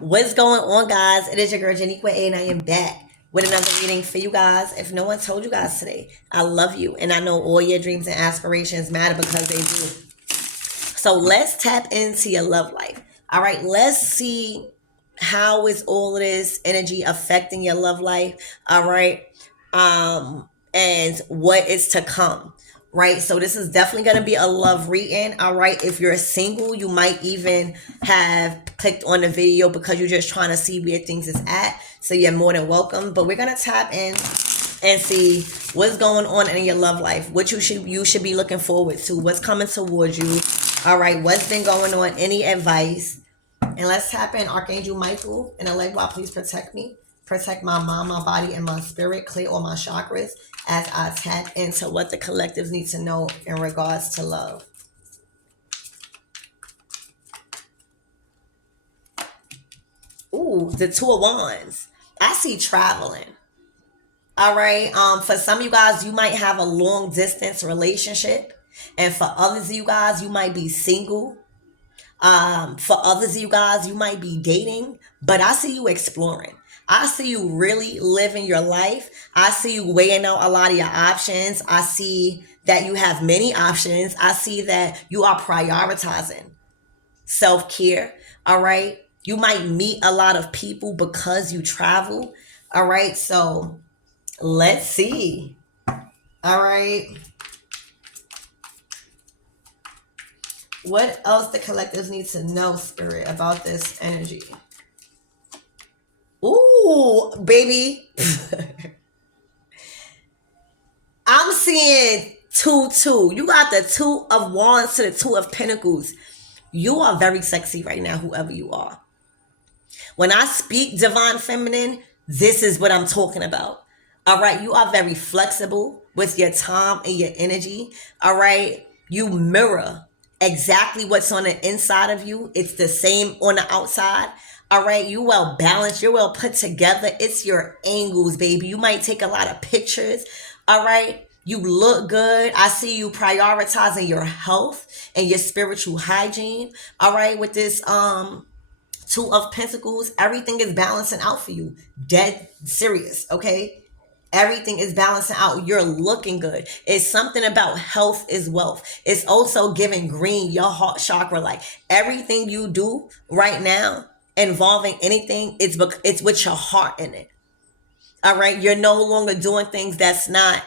What's going on, guys? It is your girl Janiqua A, and I am back with another reading for you guys. If no one told you guys today, I love you, and I know all your dreams and aspirations matter because they do. So let's tap into your love life. All right, let's see how is all of this energy affecting your love life. All right, and what is to come. Right, so this is definitely going to be a love reading. All right, if you're single, you might even have clicked on the video because you're just trying to see where things is at. So you're more than welcome. But we're going to tap in and see what's going on in your love life, what you should be looking forward to, what's coming towards you. All right, what's been going on, any advice. And let's tap in Archangel Michael and Allegwa, please protect me. Protect my mind, my body, and my spirit. Clear all my chakras as I tap into what the collectives need to know in regards to love. Ooh, the Two of Wands. I see traveling. All right. For some of you guys, you might have a long distance relationship. And for others of you guys, you might be single. For others of you guys, you might be dating, but I see you exploring. I see you really living your life. I see you weighing out a lot of your options. I see that you have many options. I see that you are prioritizing self-care. All right. You might meet a lot of people because you travel. All right. So let's see. All right. What else the collectives need to know, Spirit, about this energy? Ooh, baby. I'm seeing 2-2. You got the Two of Wands to the Two of Pentacles. You are very sexy right now, whoever you are. When I speak divine feminine, this is what I'm talking about. All right, you are very flexible with your time and your energy. All right, you mirror exactly what's on the inside of you. It's the same on the outside. All right, you well balanced, you're well put together. It's your angles, baby. You might take a lot of pictures. All right, you look good. I see you prioritizing your health and your spiritual hygiene. All right, with this Two of Pentacles, everything is balancing out for you. Dead serious, okay? Everything is balancing out. You're looking good. It's something about health is wealth. It's also giving green your heart chakra. Like everything you do right now involving anything, it's with your heart in it. All right. You're no longer doing things that's not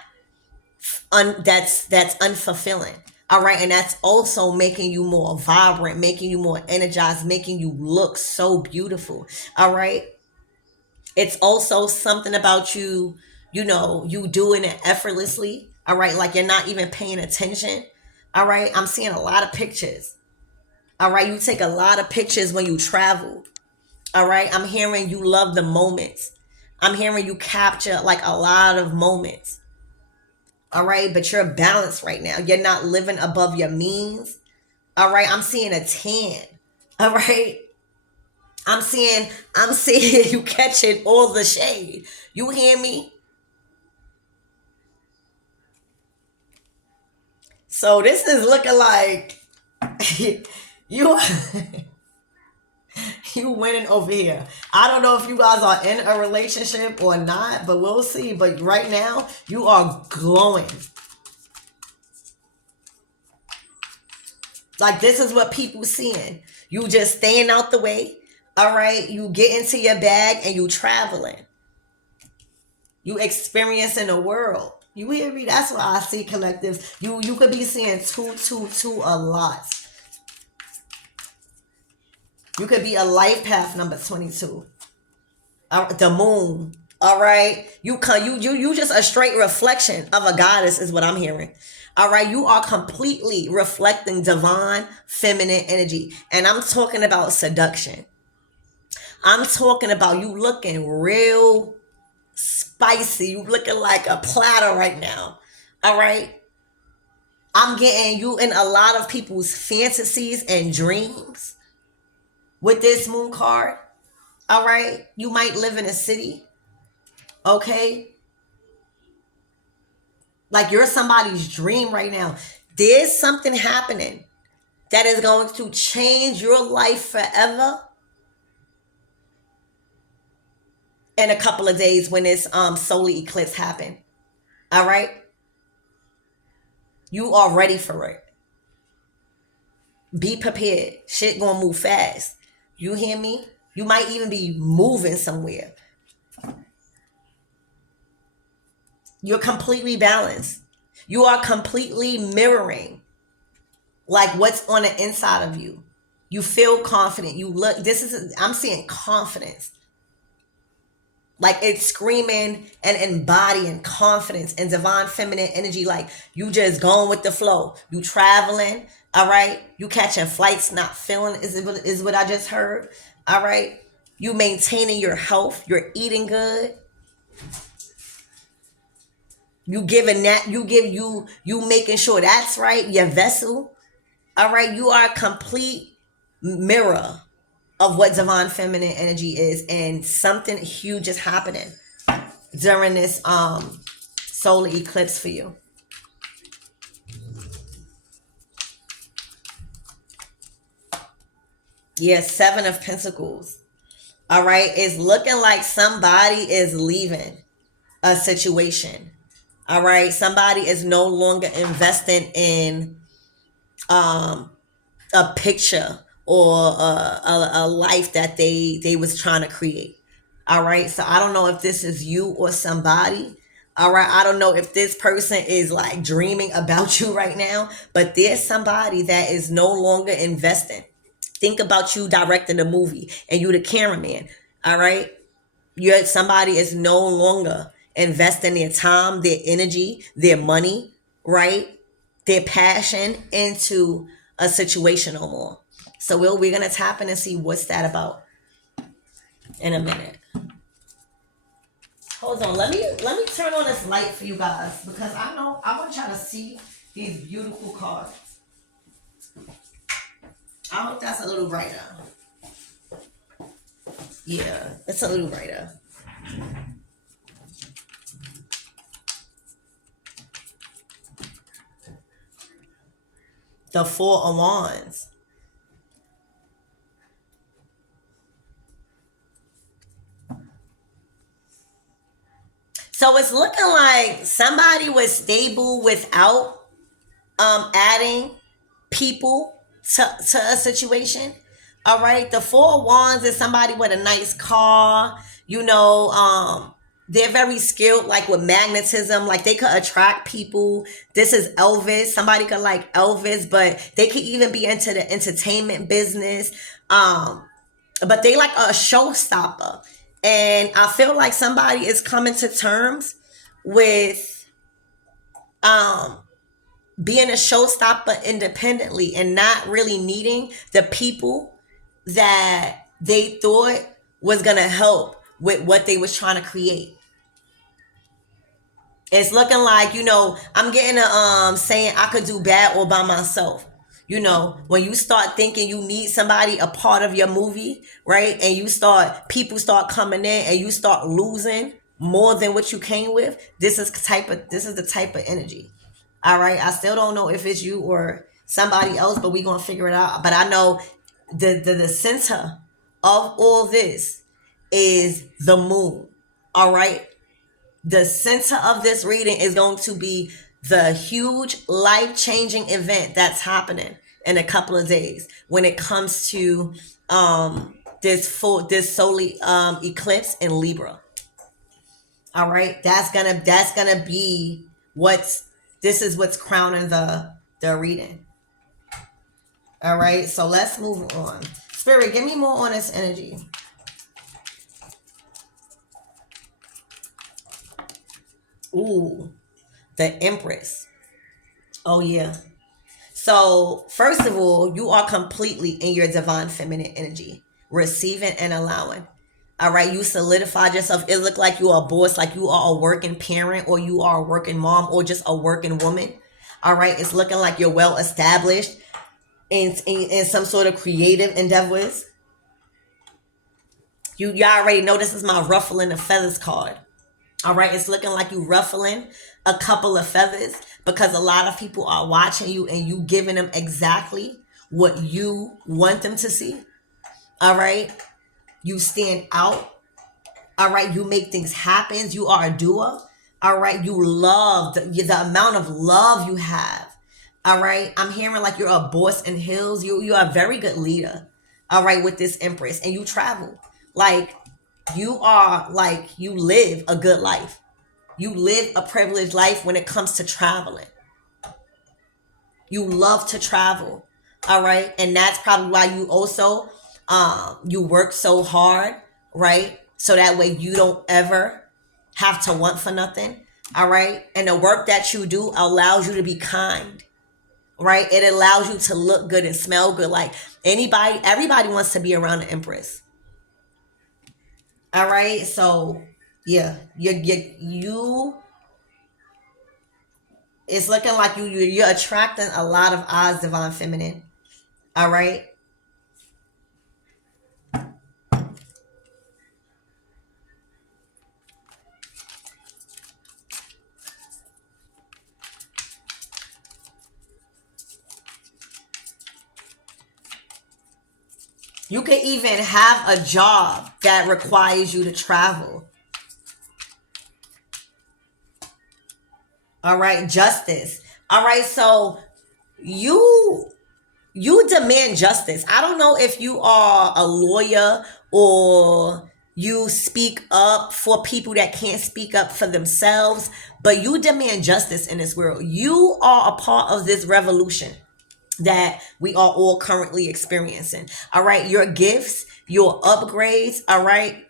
that's unfulfilling. All right, and that's also making you more vibrant, making you more energized, making you look so beautiful. All right, it's also something about you, you doing it effortlessly. All right, like you're not even paying attention. All right, I'm seeing a lot of pictures. All right, you take a lot of pictures when you travel. All right, I'm hearing you love the moments. I'm hearing you capture like a lot of moments. All right, but you're balanced right now. You're not living above your means. All right, I'm seeing a tan. All right, I'm seeing you catching all the shade. You hear me? So this is looking like you you winning over here. I don't know if you guys are in a relationship or not, but we'll see. But right now, you are glowing. Like this is what people seeing. You just staying out the way. All right. You get into your bag and you traveling. You experiencing the world. You hear me? That's why I see collectives. You could be seeing 222 a lot. You could be a life path number 22. The moon. All right. You just a straight reflection of a goddess is what I'm hearing. All right. You are completely reflecting divine feminine energy. And I'm talking about seduction. I'm talking about you looking real spicy. You looking like a platter right now. All right. I'm getting you in a lot of people's fantasies and dreams with this moon card. All right. You might live in a city. Okay. Like you're somebody's dream right now. There's something happening that is going to change your life forever. in a couple of days when this solar eclipse happen. All right? You are ready for it. Be prepared. Shit gonna move fast. You hear me? You might even be moving somewhere. You're completely balanced. You are completely mirroring like what's on the inside of you. You feel confident. You look, I'm seeing confidence. Like it's screaming and embodying confidence and divine feminine energy. Like you just going with the flow. You traveling, all right? You catching flights, not feeling is what I just heard. All right. You maintaining your health. You're eating good. You giving that, you making sure that's right, your vessel. All right. You are a complete mirror of what divine feminine energy is. And something huge is happening during this solar eclipse for you. Yeah, Seven of Pentacles. All right, it's looking like somebody is leaving a situation. All right, somebody is no longer investing in a picture or a life that they was trying to create. All right, so I don't know if this is you or somebody. All right, I don't know if this person is like dreaming about you right now, but there's somebody that is no longer investing. Think about you directing a movie and you the cameraman. All right, somebody is no longer investing their time, their energy, their money, right, their passion into a situation no more. So we're gonna tap in and see what's that about in a minute. Hold on, let me turn on this light for you guys because I know I want y'all to see these beautiful cards. I hope that's a little brighter. Yeah, it's a little brighter. The Four of Wands. So it's looking like somebody was stable without adding people to a situation. All right. The Four of Wands is somebody with a nice car, you know, they're very skilled like with magnetism, like they could attract people. This is Elvis. Somebody could like Elvis, but they could even be into the entertainment business. But they like a showstopper. And I feel like somebody is coming to terms with being a showstopper independently and not really needing the people that they thought was gonna help with what they was trying to create. It's looking like, I'm getting a saying I could do bad all by myself. When you start thinking you need somebody a part of your movie, right? And people start coming in and you start losing more than what you came with. This is the type of energy. All right. I still don't know if it's you or somebody else, but we're gonna figure it out. But I know the center of all this is the moon. All right. The center of this reading is going to be the huge life-changing event that's happening in a couple of days when it comes to this solar eclipse in Libra. All right, that's gonna be what's crowning the reading. All right, so let's move on. Spirit, give me more on this energy. Ooh, the Empress. Oh yeah. So first of all, you are completely in your divine feminine energy, receiving and allowing. All right, you solidified yourself. It looked like you are a boss, like you are a working parent, or you are a working mom, or just a working woman. All right, it's looking like you're well established in some sort of creative endeavors. Y'all already know this is my ruffling the feathers card. All right, it's looking like you ruffling a couple of feathers because a lot of people are watching you and you giving them exactly what you want them to see. All right, you stand out. All right, you make things happen. You are a doer. All right, you love the amount of love you have. All right, I'm hearing like you're a boss in hills. You are a very good leader. All right, with this Empress, and you travel. Like you are like you live a good life. You live a privileged life when it comes to traveling. You love to travel. All right, and that's probably why you also you work so hard, right? So that way you don't ever have to want for nothing. All right, and the work that you do allows you to be kind, right? It allows you to look good and smell good. Like everybody wants to be around the Empress. All right, so yeah, you it's looking like you're attracting a lot of odds, divine feminine. All right, you can even have a job that requires you to travel. All right, justice. All right, so you you demand justice. I don't know if you are a lawyer or you speak up for people that can't speak up for themselves, but you demand justice in this world. You are a part of this revolution that we are all currently experiencing. All right, your gifts, your upgrades, all right,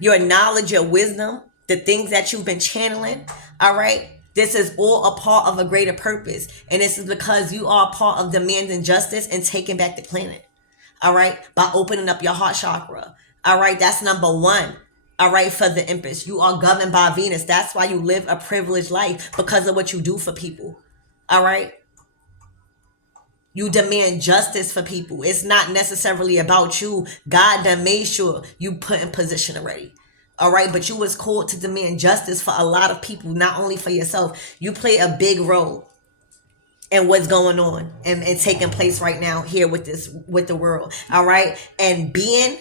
your knowledge, your wisdom, the things that you've been channeling, all right? This is all a part of a greater purpose. And this is because you are a part of demanding justice and taking back the planet, all right? By opening up your heart chakra, all right? That's number one. All right, for the Empress, you are governed by Venus. That's why you live a privileged life because of what you do for people. All right, you demand justice for people. It's not necessarily about you. God done made sure you put in position already. All right, but you was called to demand justice for a lot of people, not only for yourself. You play a big role in what's going on and taking place right now here with the world. All right, and being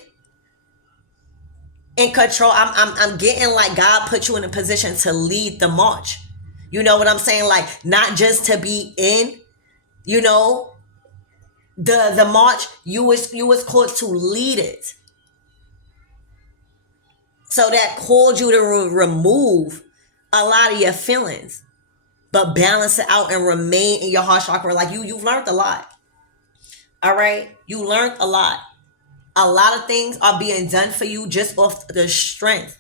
in control. I'm getting like God put you in a position to lead the march. You know what I'm saying? Like not just to be in, you know, the march. You was called to lead it. So that called you to remove a lot of your feelings, but balance it out and remain in your heart chakra. Like you've learned a lot. All right, you learned a lot. A lot of things are being done for you just off the strength.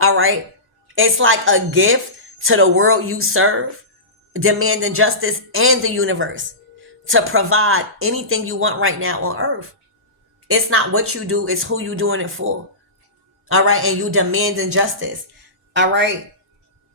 All right, it's like a gift to the world you serve, demanding justice and the universe to provide anything you want right now on earth. It's not what you do, it's who you doing it for. All right, and you demanding justice. All right,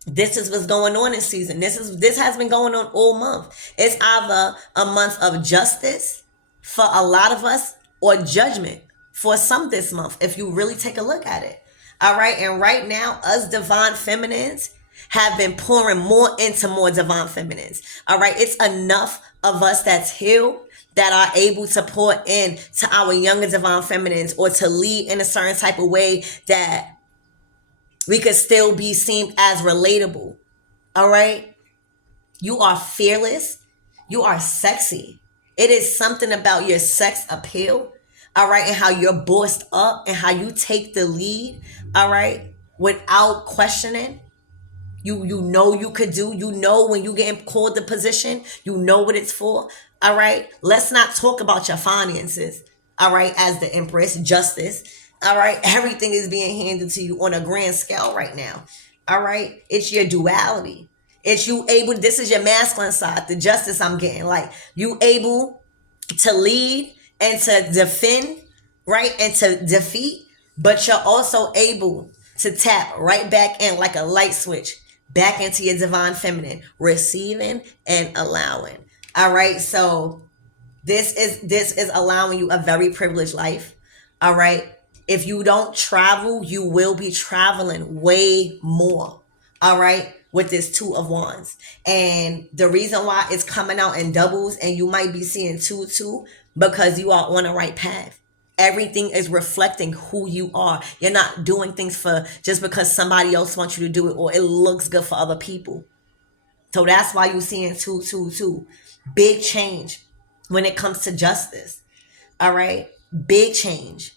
this is what's going on this season. This has been going on all month. It's either a month of justice for a lot of us or judgment for some this month if you really take a look at it. All right, and right now us divine feminines have been pouring more into more divine feminines. All right, it's enough of us that's healed that are able to pour in to our younger divine feminines or to lead in a certain type of way that we could still be seen as relatable. All right, you are fearless, you are sexy. It is something about your sex appeal, all right, and how you're bossed up and how you take the lead, all right, without questioning. You know you could do. You know when you get called the position, you know what it's for. All right. Let's not talk about your finances. All right, as the Empress, justice. All right, everything is being handed to you on a grand scale right now. All right, it's your duality. It's you able. This is your masculine side. The justice I'm getting, like you able to lead and to defend, right, and to defeat, but you're also able to tap right back in like a light switch back into your divine feminine, receiving and allowing. All right, so this is allowing you a very privileged life. All right, if you don't travel, you will be traveling way more. All right, with this two of wands, and the reason why it's coming out in doubles and you might be seeing two because you are on the right path. Everything is reflecting who you are. You're not doing things for just because somebody else wants you to do it or it looks good for other people. So that's why you're seeing 222. Big change when it comes to justice. All right? Big change.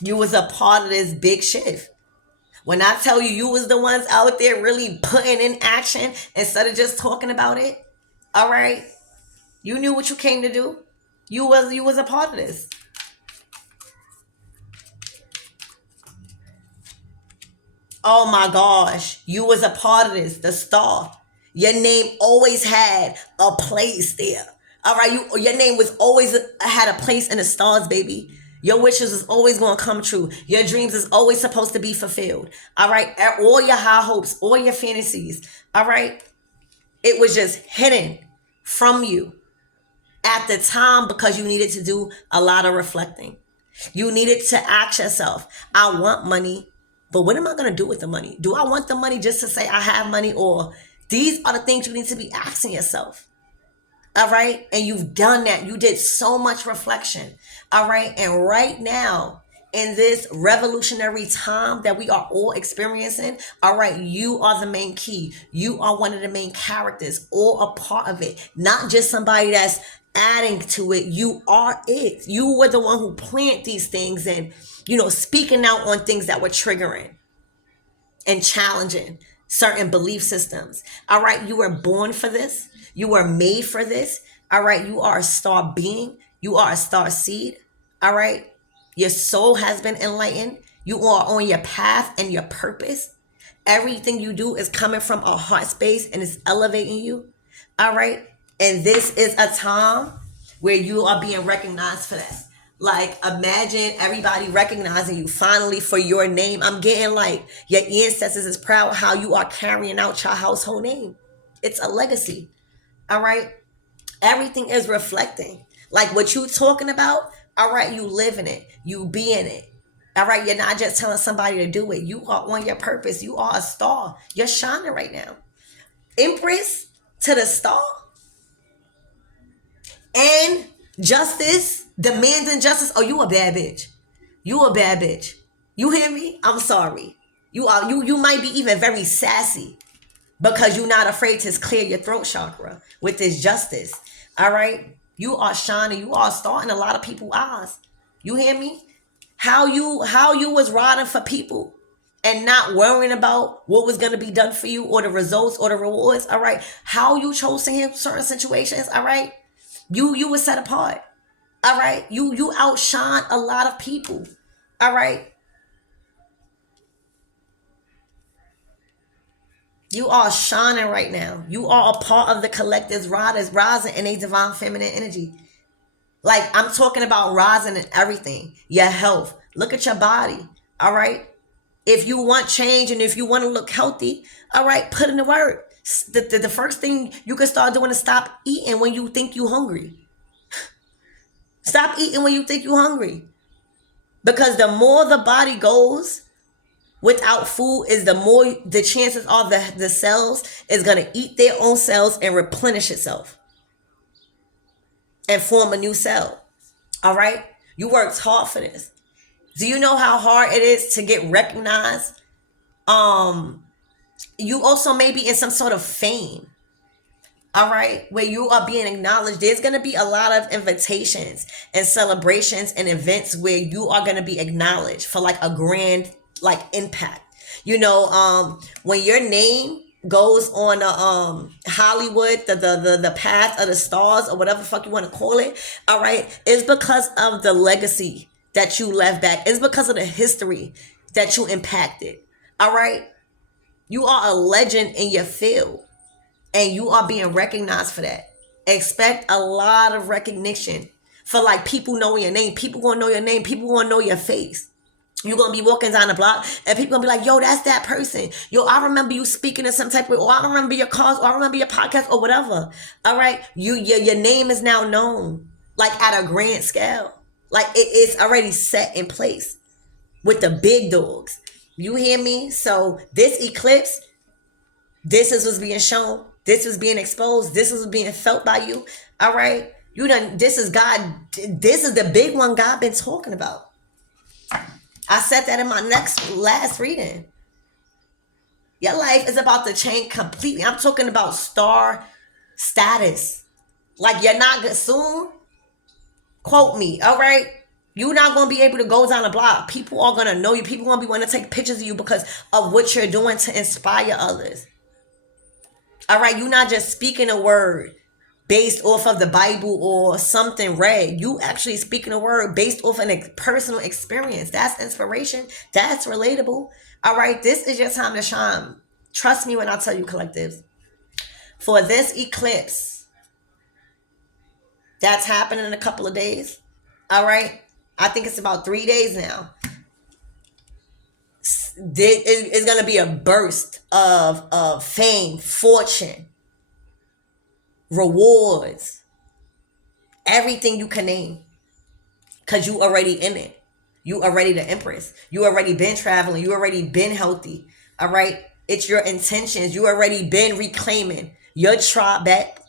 You was a part of this big shift. When I tell you, you was the ones out there really putting in action instead of just talking about it. All right? You knew what you came to do. You was a part of this. Oh my gosh, you was a part of this, the star. Your name always had a place there. All right, your name was always had a place in the stars, baby. Your wishes is always going to come true. Your dreams is always supposed to be fulfilled. All right, all your high hopes, all your fantasies. All right, it was just hidden from you at the time because you needed to do a lot of reflecting. You needed to ask yourself, I want money, but what am I going to do with the money? Do I want the money just to say I have money? Or these are the things you need to be asking yourself. All right. And you've done that. You did so much reflection. All right. And right now, in this revolutionary time that we are all experiencing, all right, you are the main key. You are one of the main characters, or a part of it, not just somebody that's adding to it. You are it. You were the one who planted these things and, speaking out on things that were triggering and challenging certain belief systems. All right, you were born for this. You were made for this. All right, you are a star being. You are a star seed. All right, your soul has been enlightened. You are on your path and your purpose. Everything you do is coming from a heart space and it's elevating you. All right, and this is a time where you are being recognized for that. Like, imagine everybody recognizing you finally for your name. I'm getting like your ancestors is proud how you are carrying out your household name. It's a legacy. All right. Everything is reflecting. Like what you talking about. All right. You live in it. You be in it. All right. You're not just telling somebody to do it. You are on your purpose. You are a star. You're shining right now. Empress to the star. And justice, demanding justice. Oh, you a bad bitch. You a bad bitch. You hear me? I'm sorry. You might be even very sassy because you're not afraid to clear your throat chakra with this justice. All right? You are shining. You are a star in a lot of people's eyes. You hear me? How you was riding for people and not worrying about what was going to be done for you or the results or the rewards. All right? How you chose to handle certain situations. All right? You were set apart. All right. You outshine a lot of people. All right. You are shining right now. You are a part of the collective's rising in a divine feminine energy. Like, I'm talking about rising in everything. Your health. Look at your body. All right. If you want change and if you want to look healthy, all right, put in the work. The first thing you can start doing is stop eating when you think you're hungry. Stop eating when you think you're hungry. Because the more the body goes without food, is the more the chances are the cells is going to eat their own cells and replenish itself and form a new cell. All right? You worked hard for this. Do you know how hard it is to get recognized? You also may be in some sort of fame. All right, where you are being acknowledged. There's going to be a lot of invitations and celebrations and events where you are going to be acknowledged for like a grand like impact. When your name goes on Hollywood, the path of the stars or whatever the fuck you want to call it. All right, it's because of the legacy that you left back. It's because of the history that you impacted. All right, you are a legend in your field. And you are being recognized for that. Expect a lot of recognition for like people knowing your name. People gonna know your name. People gonna know your face. You're gonna be walking down the block and people gonna be like, yo, that's that person. Yo, I remember you speaking in some type of way, or I remember your calls, or I remember your podcast, or whatever. All right. Your name is now known like at a grand scale. Like it's already set in place with the big dogs. You hear me? So this eclipse, this is what's being shown. This was being exposed. This was being felt by you. All right. You done, this is God. This is the big one God been talking about. I said that in my last reading. Your life is about to change completely. I'm talking about star status. Like, you're not good soon. Quote me, all right? You're not going to be able to go down the block. People are going to know you. People going to be wanting to take pictures of you because of what you're doing to inspire others. All right? You're not just speaking a word based off of the Bible or something read. You actually speaking a word based off an personal experience. That's inspiration. That's relatable. All right? This is your time to shine. Trust me when I tell you, collectives. For this eclipse that's happening in a couple of days, all right? I think it's about 3 days now. It's going to be a burst of fame, fortune, rewards, everything you can name. Because you already in it. You already the empress. You already been traveling. You already been healthy. All right? It's your intentions. You already been reclaiming your tribe back.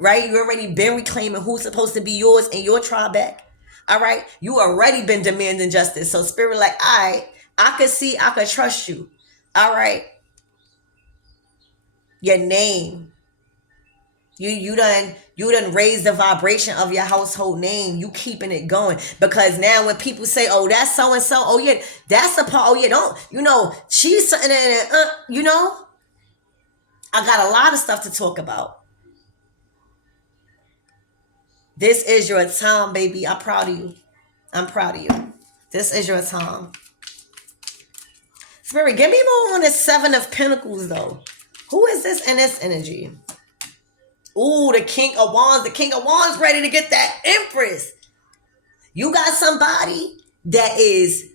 Right? You already been reclaiming who's supposed to be yours and your tribe back. All right? You already been demanding justice. So spirit like, all right, I could see, I could trust you. All right? Your name. You done raised the vibration of your household name. You keeping it going. Because now when people say, oh, that's so-and-so. Oh, yeah, that's the part. Oh, yeah, don't, she's something, I got a lot of stuff to talk about. This is your time, baby. I'm proud of you. I'm proud of you. This is your time. Spirit, give me more on the Seven of Pentacles, though. Who is this in this energy? Ooh, the King of Wands. The King of Wands ready to get that Empress. You got somebody that is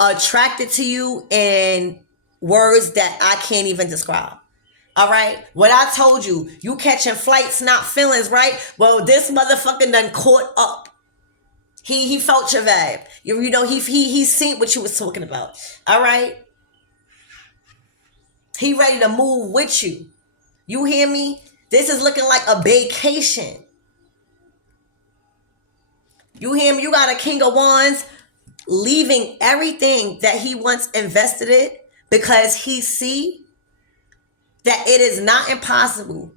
attracted to you in words that I can't even describe. All right? What I told you, you catching flights, not feelings, right? Well, this motherfucker done caught up. He felt your vibe. He seen what you was talking about. All right? He ready to move with you. You hear me? This is looking like a vacation. You hear me? You got a King of Wands leaving everything that he once invested in because he see that it is not impossible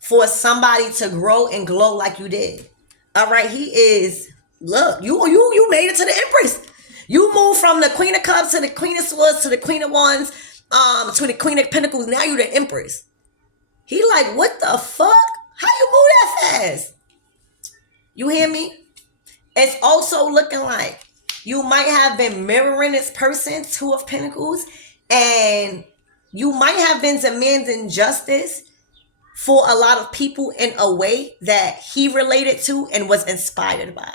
for somebody to grow and glow like you did. All right, he is. Look, you made it to the Empress. You moved from the Queen of Cups to the Queen of Swords to the Queen of Wands, to the Queen of Pentacles. Now you're the Empress. He like, what the fuck? How you move that fast? You hear me? It's also looking like you might have been mirroring this person, Two of Pentacles, and you might have been demanding justice for a lot of people in a way that he related to and was inspired by.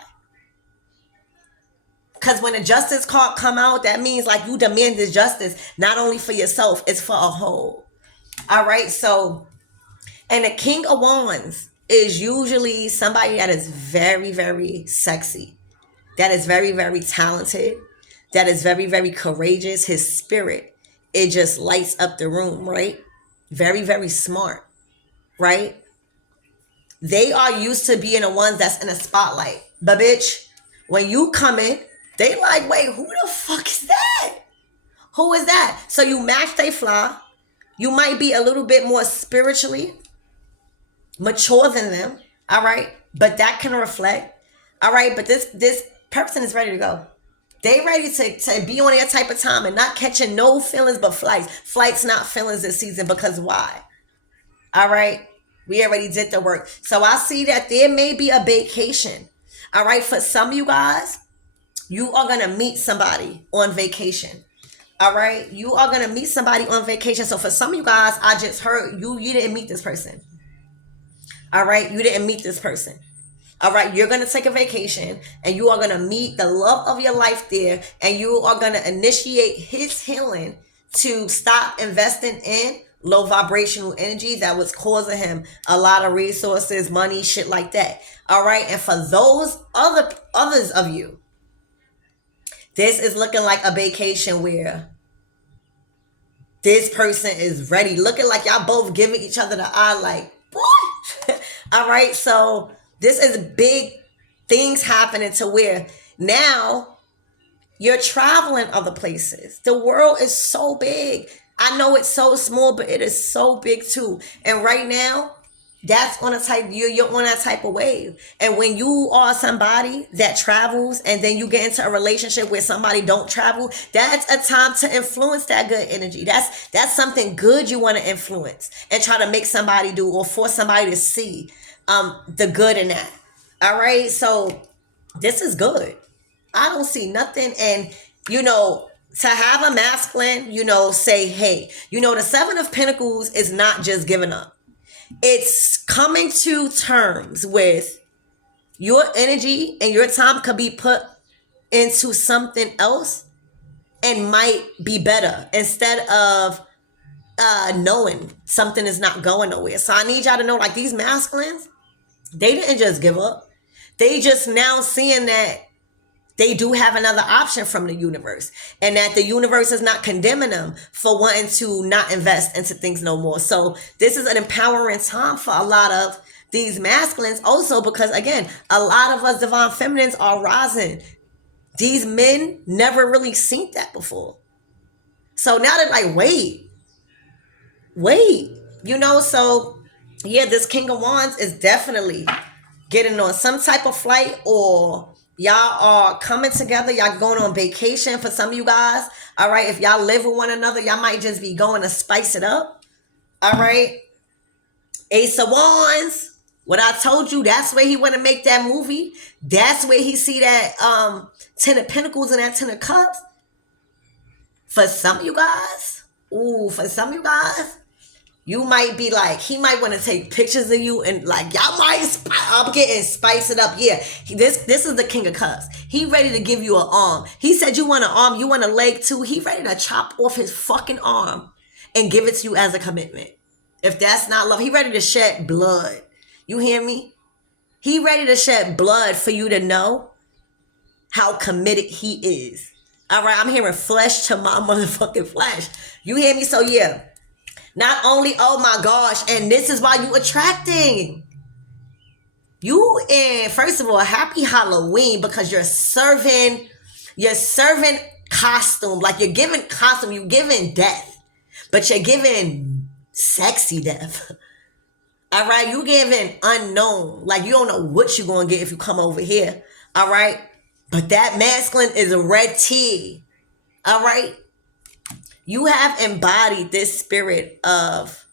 Because when a justice card come out, that means like you demanded justice, not only for yourself, it's for a whole. All right, so, and the King of Wands is usually somebody that is very, very sexy, that is very, very talented, that is very, very courageous. His spirit, it just lights up the room, right? Very, very smart, right? They are used to being the ones that's in a spotlight. But bitch, when you come in, they like, wait, who the fuck is that? Who is that? So you match they fly. You might be a little bit more spiritually mature than them, all right? But that can reflect, all right? But this person is ready to go. They ready to be on their type of time and not catching no feelings but flights. Flights, not feelings this season, because why? All right? We already did the work. So I see that there may be a vacation, all right? For some of you guys, you are going to meet somebody on vacation. All right? You are going to meet somebody on vacation. So for some of you guys, I just heard you didn't meet this person. All right? You didn't meet this person. All right? You're going to take a vacation and you are going to meet the love of your life there, and you are going to initiate his healing to stop investing in low vibrational energy that was causing him a lot of resources, money, shit like that. All right? And for those others of you, this is looking like a vacation where This person is ready. Looking like y'all both giving each other the eye like, what? All right. So this is big things happening to where now you're traveling other places. The world is so big. I know it's so small, but it is so big too. And right now, that's on a type, you're on that type of wave. And when you are somebody that travels and then you get into a relationship where somebody don't travel, that's a time to influence that good energy. That's something good you want to influence and try to make somebody do or force somebody to see the good in that. All right. So this is good. I don't see nothing. And, to have a masculine, say, hey, the Seven of Pentacles is not just giving up. It's coming to terms with your energy and your time could be put into something else and might be better instead of knowing something is not going nowhere. So I need y'all to know, like, these masculines, they didn't just give up. They just now seeing that they do have another option from the universe and that the universe is not condemning them for wanting to not invest into things no more. So this is an empowering time for a lot of these masculines also, because again, a lot of us divine feminines are rising. These men never really seen that before. So now they're like, wait, so yeah, this King of Wands is definitely getting on some type of flight, or y'all are coming together, y'all going on vacation. For some of you guys, all right, if y'all live with one another, y'all might just be going to spice it up. All right, Ace of Wands, what I told you, that's where he want to make that movie. That's where he see that 10 of Pentacles and that 10 of Cups. For some of you guys, you might be like, he might want to take pictures of you and like, y'all might, I'm getting spice it up. Yeah, this is the King of Cups. He ready to give you an arm. He said you want an arm, you want a leg too. He ready to chop off his fucking arm and give it to you as a commitment. If that's not love, he ready to shed blood. You hear me? He ready to shed blood for you to know how committed he is. All right, I'm hearing flesh to my motherfucking flesh. You hear me? So yeah. Not only, oh my gosh, and this is why you attracting. You in, first of all, happy Halloween, because you're serving costume. Like you're giving costume, you're giving death. But you're giving sexy death. All right, you giving unknown. Like you don't know what you're going to get if you come over here. All right. But that masculine is a red tea. All right. You have embodied this spirit of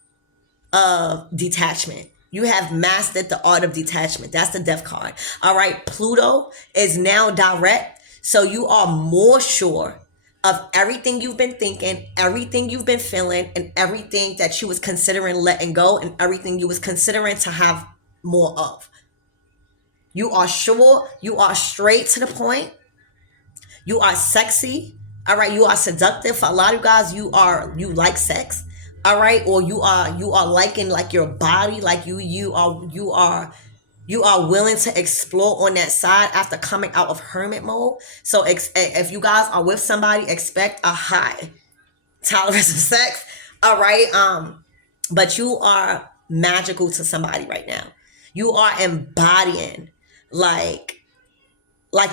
detachment. You have mastered the art of detachment. That's the death card. All right. Pluto is now direct. So you are more sure of everything you've been thinking, everything you've been feeling, and everything that you was considering letting go, and everything you was considering to have more of. You are sure. You are straight to the point. You are sexy. All right, you are seductive. For a lot of you guys, you like sex. All right, or you are liking like your body, like you are willing to explore on that side after coming out of hermit mode. So if you guys are with somebody, expect a high tolerance of sex. All right, but you are magical to somebody right now. You are embodying like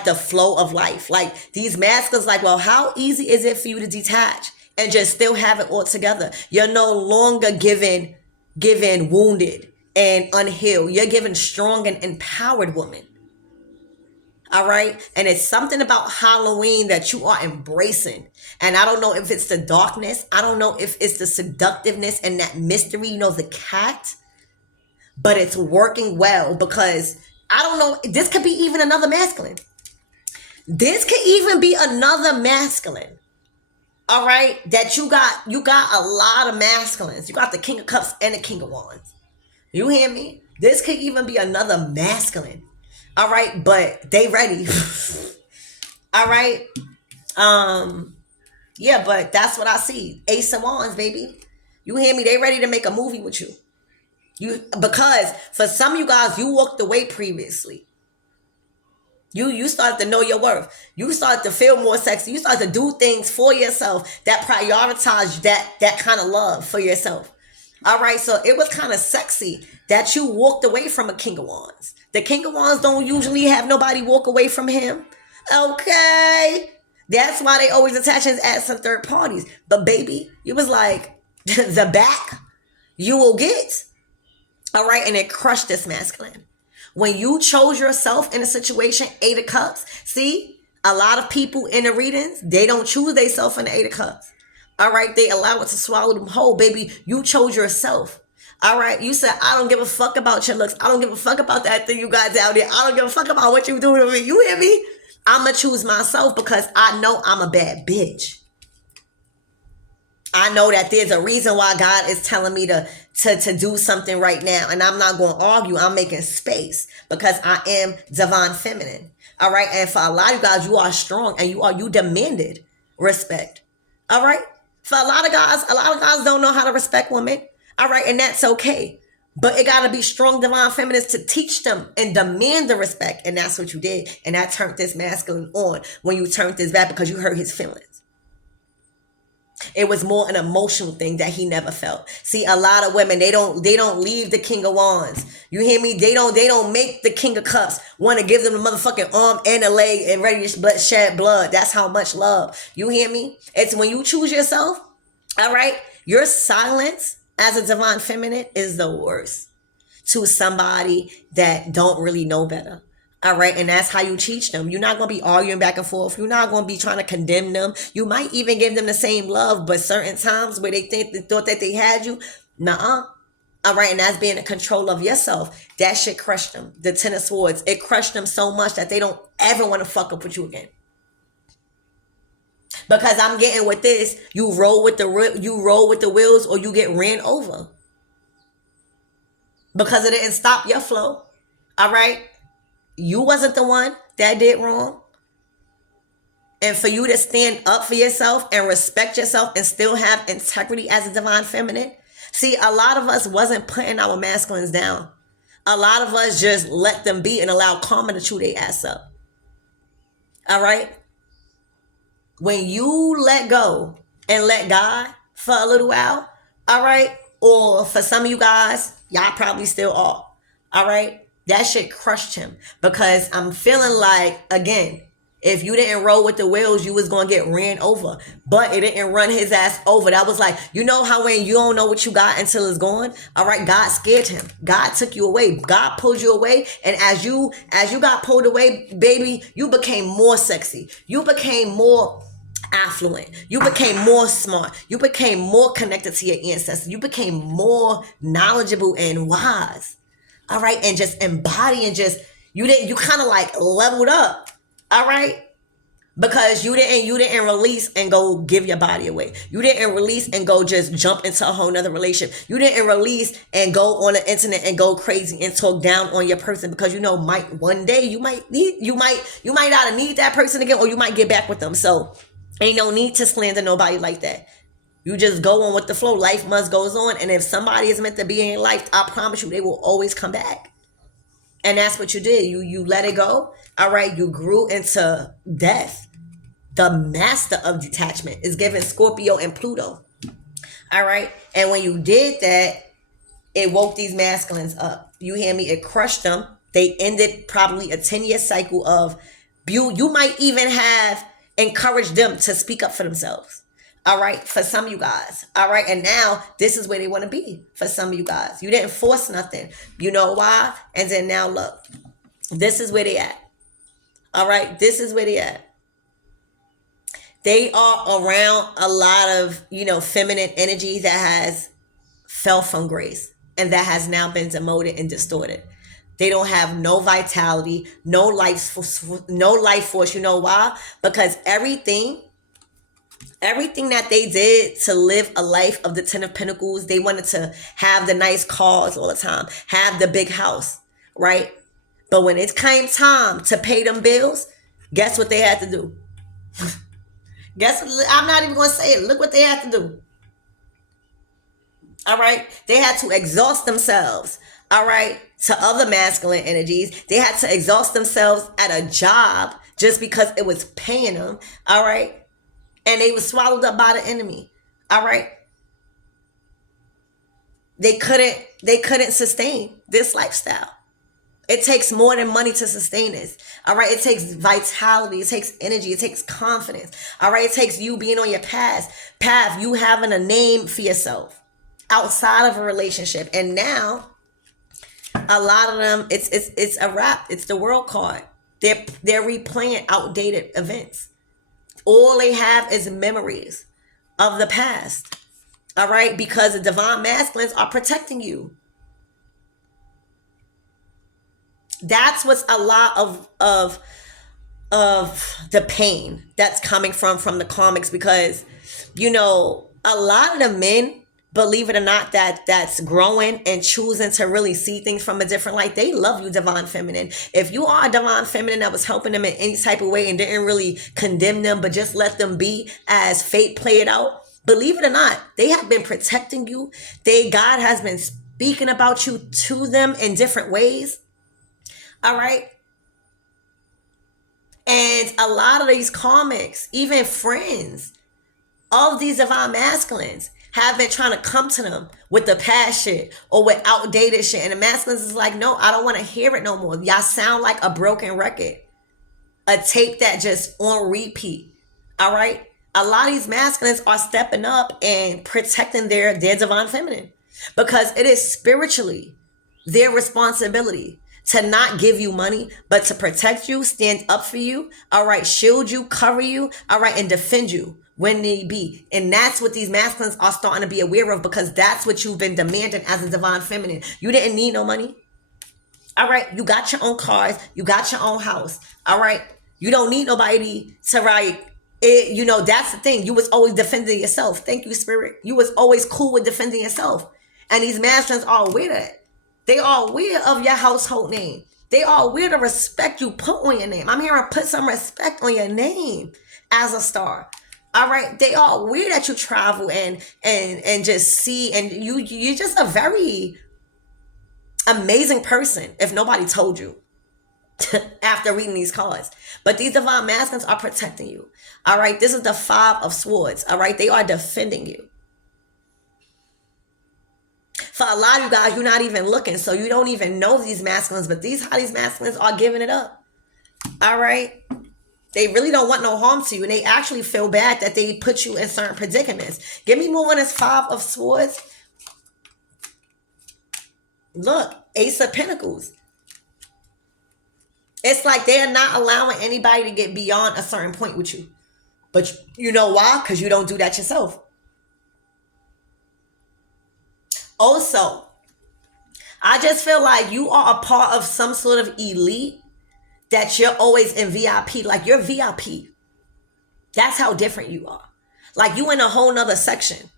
the flow of life. Like these masculines, like, well, how easy is it for you to detach and just still have it all together? You're no longer given wounded and unhealed. You're given strong and empowered woman. All right. And it's something about Halloween that you are embracing. And I don't know if it's the darkness. I don't know if it's the seductiveness and that mystery, the cat, but it's working well, because I don't know, this could be even another masculine. This could even be another masculine. All right, that you got a lot of masculines. You got the King of Cups and the King of Wands. You hear me? This could even be another masculine. All right, but they ready. All right. Yeah, but that's what I see. Ace of Wands, baby. You hear me? They ready to make a movie with you. Because for some of you guys, you walked away previously. You start to know your worth. You start to feel more sexy. You start to do things for yourself that prioritize that kind of love for yourself. All right, so it was kind of sexy that you walked away from a King of Wands. The King of Wands don't usually have nobody walk away from him. Okay. That's why they always attach his ass to third parties. But baby, it was like the back you will get. All right, and it crushed this masculine. When you chose yourself in a situation, Eight of Cups. See, a lot of people in the readings, they don't choose themselves in the Eight of Cups. All right, they allow it to swallow them whole, baby. You chose yourself. All right, you said, I don't give a fuck about your looks. I don't give a fuck about that thing you got down there. I don't give a fuck about what you doing to me. You hear me? I'm going to choose myself because I know I'm a bad bitch. I know that there's a reason why God is telling me to do something right now. And I'm not going to argue. I'm making space because I am divine feminine. All right. And for a lot of you guys, you are strong and you demanded respect. All right. For a lot of guys don't know how to respect women. All right. And that's okay. But it got to be strong divine feminists to teach them and demand the respect. And that's what you did. And that turned this masculine on when you turned this back because you hurt his feelings. It was more an emotional thing that he never felt. See, a lot of women, they don't leave the King of Wands. You hear me? They don't make the King of Cups want to give them the motherfucking arm and a leg and ready to shed blood. That's how much love. You hear me? It's when you choose yourself, all right? Your silence as a divine feminine is the worst to somebody that don't really know better. All right. And that's how you teach them. You're not going to be arguing back and forth. You're not going to be trying to condemn them. You might even give them the same love, but certain times where they thought that they had you, nuh-uh. All right. And that's being in control of yourself. That shit crushed them. The Ten of Swords, it crushed them so much that they don't ever want to fuck up with you again. Because I'm getting with this, you roll with the wheels or you get ran over. Because it didn't stop your flow. All right. You wasn't the one that did wrong. And for you to stand up for yourself and respect yourself and still have integrity as a divine feminine. See, a lot of us wasn't putting our masculines down. A lot of us just let them be and allow karma to chew their ass up. All right? When you let go and let God for a little while, all right? Or for some of you guys, y'all probably still are. All right? That shit crushed him because I'm feeling like, again, if you didn't roll with the wheels, you was going to get ran over. But it didn't run his ass over. That was like, you know how when you don't know what you got until it's gone? All right, God scared him. God took you away. God pulled you away. And as you got pulled away, baby, you became more sexy. You became more affluent. You became more smart. You became more connected to your ancestors. You became more knowledgeable and wise. All right. And just embody and just, you kind of like leveled up. All right. Because you didn't release and go give your body away. You didn't release and go just jump into a whole nother relationship. You didn't release and go on the internet and go crazy and talk down on your person because one day you might not need that person again, or you might get back with them. So ain't no need to slander nobody like that. You just go on with the flow. Life must goes on. And if somebody is meant to be in your life, I promise you, they will always come back. And that's what you did. You let it go. All right. You grew into death. The master of detachment is given Scorpio and Pluto. All right. And when you did that, it woke these masculines up. You hear me? It crushed them. They ended probably a 10-year cycle of you might even have encouraged them to speak up for themselves. All right, for some of you guys. All right, and now this is where they want to be for some of you guys. You didn't force nothing. You know why? And then now look, this is where they at. All right, this is where they at. They are around a lot of, feminine energy that has fell from grace and that has now been demoted and distorted. They don't have no vitality, no life force. You know why? Because everything that they did to live a life of the Ten of Pentacles, they wanted to have the nice cars all the time, have the big house, right? But when it came time to pay them bills, guess what they had to do? I'm not even going to say it. Look what they had to do. All right. They had to exhaust themselves. All right. To other masculine energies. They had to exhaust themselves at a job just because it was paying them. All right. And they were swallowed up by the enemy. All right. They couldn't sustain this lifestyle. It takes more than money to sustain this. All right. It takes vitality. It takes energy. It takes confidence. All right. It takes you being on your path. You having a name for yourself outside of a relationship. And now a lot of them, it's a wrap. It's the world card. They're replaying outdated events. All they have is memories of the past. All right. Because the divine masculines are protecting you. That's what's a lot of the pain that's coming from the comics, because a lot of the men, believe it or not, that's growing and choosing to really see things from a different light, they love you, divine feminine. If you are a divine feminine that was helping them in any type of way and didn't really condemn them but just let them be as fate play it out, believe it or not, they have been protecting you. God has been speaking about you to them in different ways. All right. And a lot of these comics, even friends of these divine masculines, have been trying to come to them with the past shit or with outdated shit. And the masculines is like, no, I don't want to hear it no more. Y'all sound like a broken record, a tape that just on repeat. All right. A lot of these masculines are stepping up and protecting their divine feminine, because it is spiritually their responsibility to not give you money, but to protect you, stand up for you, all right, shield you, cover you, all right, and defend you when need be. And that's what these masculines are starting to be aware of, because that's what you've been demanding as a divine feminine. You didn't need no money. All right, you got your own cars, you got your own house. All right, you don't need nobody to write it. That's the thing. You was always defending yourself. Thank you, Spirit. You was always cool with defending yourself. And these masculines are aware of that. They are aware of your household name. They are aware of the respect you put on your name. I'm here to put some respect on your name as a star. All right. They are aware that you travel and just see, and you're just a very amazing person if nobody told you after reading these cards. But these divine masculines are protecting you. All right. This is the 5 of Swords. All right. They are defending you. For a lot of you guys, you're not even looking, so you don't even know these masculines, but these masculines are giving it up. All right? They really don't want no harm to you, and they actually feel bad that they put you in certain predicaments. Give me more on this 5 of Swords. Look, Ace of Pentacles. It's like they're not allowing anybody to get beyond a certain point with you. But you know why? Because you don't do that yourself. Also, I just feel like you are a part of some sort of elite that you're always in VIP. Like, you're VIP. That's how different you are. Like, you in a whole nother section.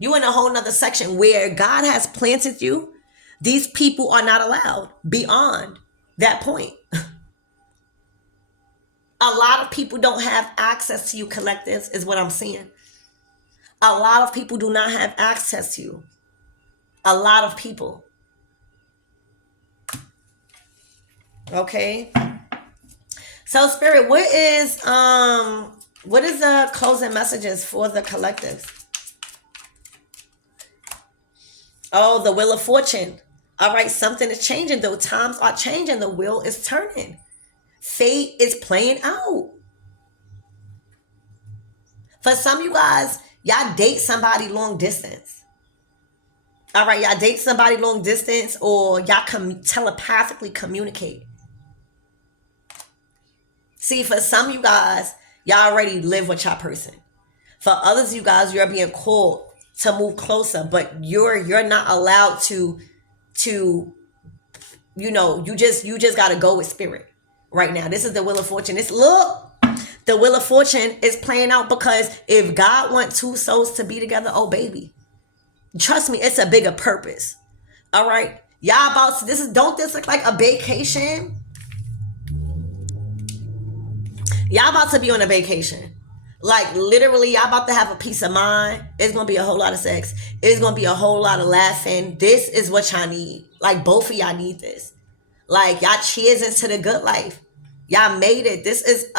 You in a whole nother section where God has planted you. These people are not allowed beyond that point. A lot of people don't have access to you, collectives, is what I'm saying. A lot of people do not have access to you. A lot of people. Okay. So, Spirit, what is the closing messages for the collectives? Oh, the Wheel of Fortune. All right, something is changing, though. Times are changing. The wheel is turning. Fate is playing out. For some of you guys, y'all date somebody long distance. All right, y'all date somebody long distance, or y'all telepathically communicate. See, for some of you guys, y'all already live with y'all person. For others of you guys, you're being called to move closer, but you're not allowed to you just gotta go with spirit right now. This is the Wheel of Fortune. The Wheel of Fortune is playing out, because if God wants 2 souls to be together, oh baby, trust me, it's a bigger purpose. All right, y'all about to, don't this look like a vacation? Y'all about to be on a vacation. Like literally, y'all about to have a peace of mind. It's gonna be a whole lot of sex. It's gonna be a whole lot of laughing. This is what y'all need. Like both of y'all need this. Like y'all cheers into the good life. Y'all made it. This is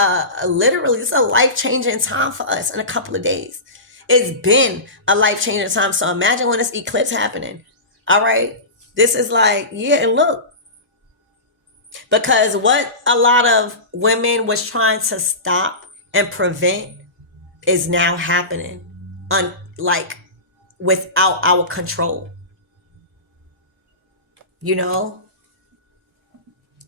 literally, this is a life changing time for us in a couple of days. It's been a life changing time. So imagine when this eclipse happening. All right, this is like, yeah, and look, because what a lot of women was trying to stop and prevent is now happening, like without our control. You know,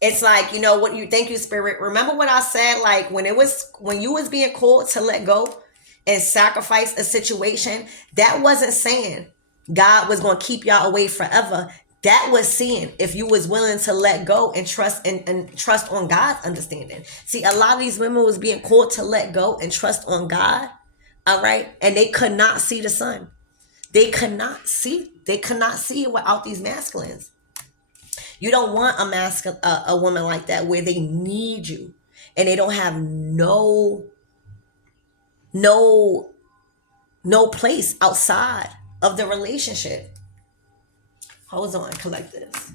it's like, what you thank you, spirit. Remember what I said, like when you was being called to let go and sacrifice a situation, that wasn't saying God was going to keep y'all away forever. That was seeing if you was willing to let go and trust and trust on God's understanding. See, a lot of these women was being called to let go and trust on God. All right. And they could not see the sun. They could not see it without these masculines. You don't want a woman like that where they need you and they don't have no place outside of the relationship. Hold on, collect this.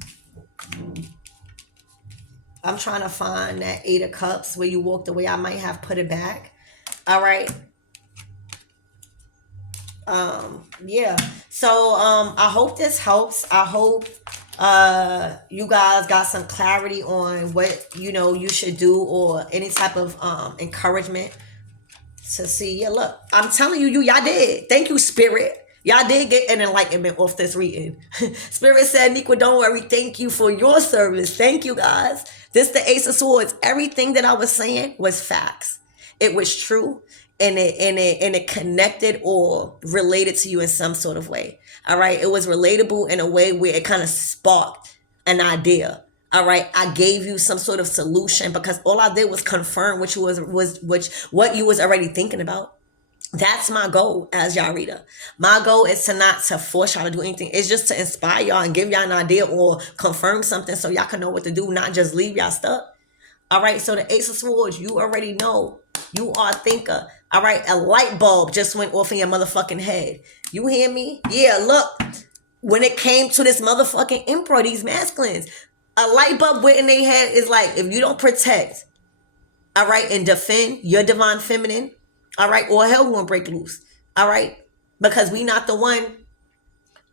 I'm trying to find that 8 of Cups where you walked away. I might have put it back. All right. Yeah. So I hope this helps. I hope you guys got some clarity on what you should do, or any type of encouragement to see. Yeah, look, I'm telling you, y'all did. Thank you, spirit. Y'all did get an enlightenment off this reading. Spirit said, Nikwa, don't worry. Thank you for your service. Thank you, guys. This the Ace of Swords. Everything that I was saying was facts. It was true, and it connected or related to you in some sort of way. All right. It was relatable in a way where it kind of sparked an idea. All right. I gave you some sort of solution because all I did was confirm what you what you was already thinking about. That's my goal as y'all reader. My goal is to not to force y'all to do anything. It's just to inspire y'all and give y'all an idea or confirm something so y'all can know what to do, not just leave y'all stuck. All right. So the Ace of Swords, you already know. You are a thinker. All right. A light bulb just went off in your motherfucking head. You hear me? Yeah, look. When it came to this motherfucking emperor, these masculines, a light bulb went in their head is like, if you don't protect, all right, and defend your divine feminine, all right, or hell gonna break loose. All right. Because we not the one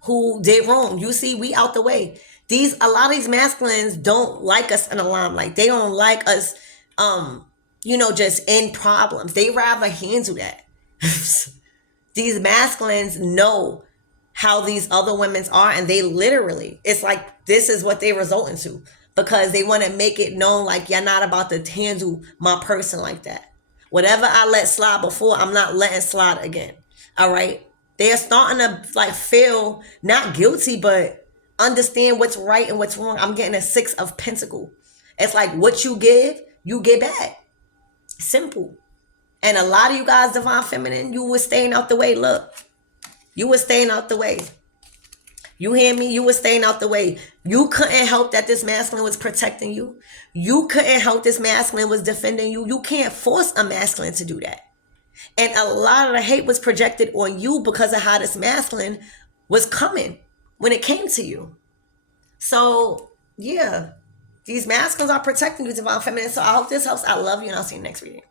who did wrong. You see, we out the way. A lot of these masculines don't like us in the limelight. They don't like us, just in problems. They rather handle that. These masculines know how these other women's are, and they literally, it's like this is what they result into, because they want to make it known like you're not about to handle my person like that. Whatever I let slide before, I'm not letting slide again. All right. They're starting to like feel not guilty, but understand what's right and what's wrong. I'm getting a 6 of Pentacles. It's like what you give, you get back. Simple. And a lot of you guys, divine feminine, you were staying out the way. Look, you were staying out the way. You hear me? You were staying out the way. You couldn't help that this masculine was protecting you. You couldn't help this masculine was defending you. You can't force a masculine to do that. And a lot of the hate was projected on you because of how this masculine was coming when it came to you. So, yeah, these masculines are protecting you, divine feminine. So I hope this helps. I love you, and I'll see you next reading.